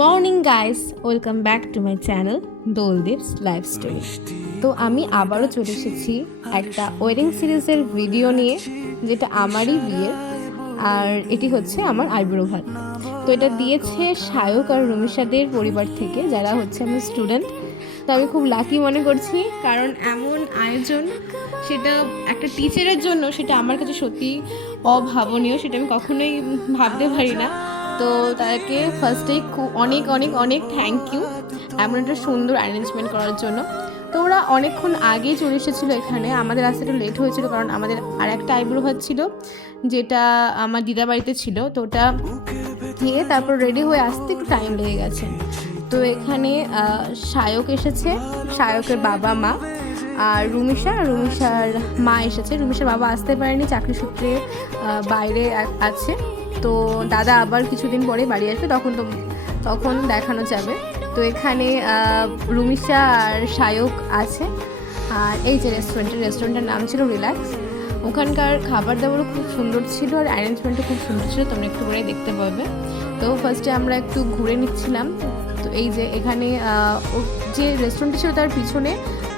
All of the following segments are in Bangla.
Morning guys, welcome back to my channel Doldeep's life story. তো আমি আবারও চলে এসেছি একটা ওয়েডিং সিরিজের ভিডিও নিয়ে, যেটা আমারই বিয়ের। আর এটি হচ্ছে আমার আইব্রো ভাত। তো এটা দিয়েছে সায়ক আর রুমিসাদের পরিবার থেকে, যারা হচ্ছে আমার স্টুডেন্ট। তো আমি খুব লাকি মনে করছি, কারণ এমন আয়োজন সেটা একটা টিচারের জন্য, সেটা আমার কাছে সত্যি অভাবনীয়, সেটা আমি কখনোই ভাবতে পারি না। তো তাদেরকে ফার্স্টেই অনেক অনেক অনেক থ্যাংক ইউ এমন একটা সুন্দর অ্যারেঞ্জমেন্ট করার জন্য। তো ওরা অনেকক্ষণ আগেই চলে এসেছিলো এখানে। আমাদের আসতে একটু লেট হয়েছিল, কারণ আমাদের আর একটা আইব্রো ভাত ছিল, যেটা আমার দিদা বাড়িতে ছিল। তো ওটা খেয়ে তারপর রেডি হয়ে আসতে একটু টাইম লেগে গেছে। তো এখানে সায়ক এসেছে, সায়কের বাবা মা, আর রুমিসার মা এসেছে। রুমিসার বাবা আসতে পারেনি, চাকরি সূত্রে বাইরে আছে। তো দাদা আবার কিছুদিন পরে বাড়ি আসবে, তখন দেখানো যাবে। তো এখানে রুমিসা আর সায়ক আছে। আর এই যে রেস্টুরেন্টের নাম ছিল রিল্যাক্স। ওখানকার খাবার দাবারও খুব সুন্দর ছিল, আর অ্যারেঞ্জমেন্টও খুব সুন্দর ছিল, তোমরা একটু করে দেখতে পাবে। তো ফার্স্টে আমরা একটু ঘুরে নিচ্ছিলাম। তো এই যে এখানে যে রেস্টুরেন্টটা ছিল তার পিছনে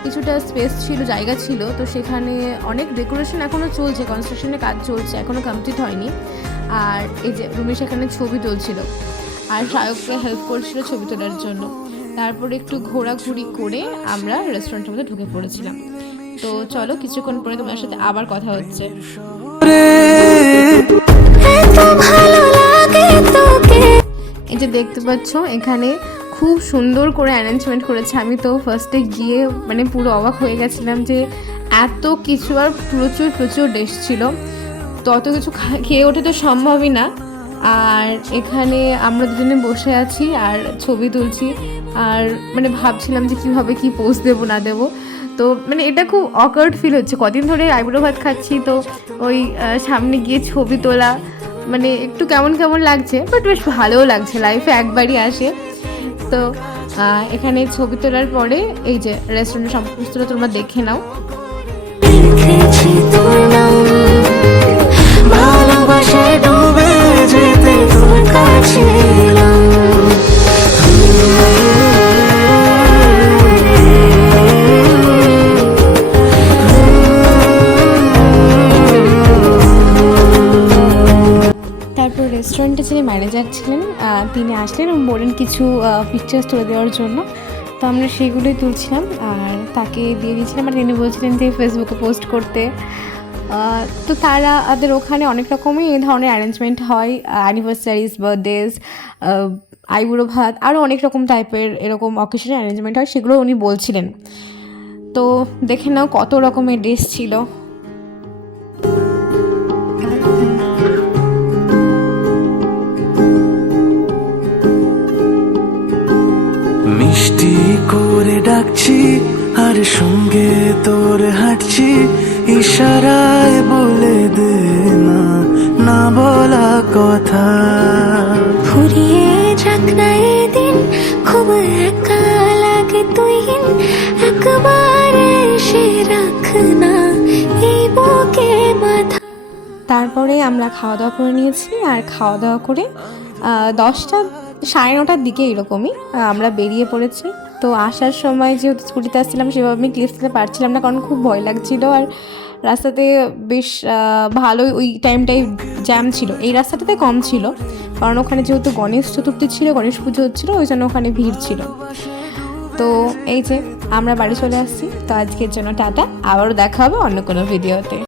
কিছুটা স্পেস ছিল, জায়গা ছিল। তো সেখানে অনেক ডেকোরেশন এখনও চলছে, কনস্ট্রাকশনের কাজ চলছে, এখনও কমপ্লিট হয়নি। আর এই যে রুমি সেখানে ছবি তুলছিল, আর সায়ককে হেল্প করছিল ছবি তোলার জন্য। তারপরে একটু ঘোরাঘুরি করে আমরা রেস্টুরেন্টের মধ্যে ঢুকে পড়েছিলাম। তো চলো, কিছুক্ষণ পরে তোমার সাথে আবার কথা হচ্ছে। এই যে দেখতে পাচ্ছ, এখানে খুব সুন্দর করে অ্যারেঞ্জমেন্ট করেছে। আমি তো ফার্স্টে গিয়ে মানে পুরো অবাক হয়ে গেছিলাম যে এত কিছু, আর প্রচুর ডিশ ছিল। তো অত কিছু খেয়ে ওঠে তো সম্ভবই না। আর এখানে আমরা দুজনে বসে আছি আর ছবি তুলছি, আর মানে ভাবছিলাম যে কীভাবে কী পোজ দেবো না দেবো। তো মানে এটা খুব অকার্ড ফিল হচ্ছে, কদিন ধরে আইব্রো ভাত খাচ্ছি, তো ওই সামনে গিয়ে ছবি তোলা মানে একটু কেমন লাগছে, বাট বেশ ভালোও লাগছে, লাইফে একবারই আসে। তো এখানে ছবি তোলার পরে এই যে রেস্টুরেন্টের সমস্তটা তোমরা দেখে নাও। তারপর রেস্টুরেন্টে যিনি ম্যানেজার ছিলেন তিনি আসলেন এবং বললেন কিছু পিকচার্স তুলে দেওয়ার জন্য। তো আমরা সেগুলোই তুলছিলাম আর তাকে দিয়ে দিয়েছিলাম, আর তিনি বলছিলেন যে ফেসবুকে পোস্ট করতে। তো তাদের ওখানে অনেক রকমই এই ধরনের অ্যারেঞ্জমেন্ট হয়, অ্যানিভার্সারিজ, বার্থডেজ, আইবুড়ো ভাত, আরও অনেক রকম টাইপের এরকম অকেশনের অ্যারেঞ্জমেন্ট হয়, সেগুলো উনি বলছিলেন। তো দেখে নাও কত রকমের ডিশ ছিল। মিষ্টি করে ডাকছি আর সঙ্গে তোর হাঁটছি, ইশারায় বলে দে না না বলা কথা। ফুরিয়ে যাক না এদিন, খুব একা লাগে তুই একবার এসে রাখ না এই বুকে মাথা। তারপরে আমরা খাওয়া দাওয়া করে নিয়েছি, আর খাওয়া দাওয়া করে 10টা 9:30টার দিকে এরকমই আমরা বেরিয়ে পড়েছি। তো আসার সময় যেহেতু স্কুটিতে আসছিলাম, সেভাবে আমি ক্লিপ দিতে পারছিলাম না, কারণ খুব ভয় লাগছিল। আর রাস্তাতে বেশ ভালোই ওই টাইমটাই জ্যাম ছিল, এই রাস্তাটাতে কম ছিল, কারণ ওখানে যেহেতু গণেশ চতুর্থী ছিল, গণেশ পুজো হচ্ছিলো, ওই জন্য ওখানে ভিড় ছিল। তো এই যে আমরা বাড়ি চলে আসছি। তো আজকের জন্য টাটা, আবারও দেখা হবে অন্য কোনো ভিডিওতে।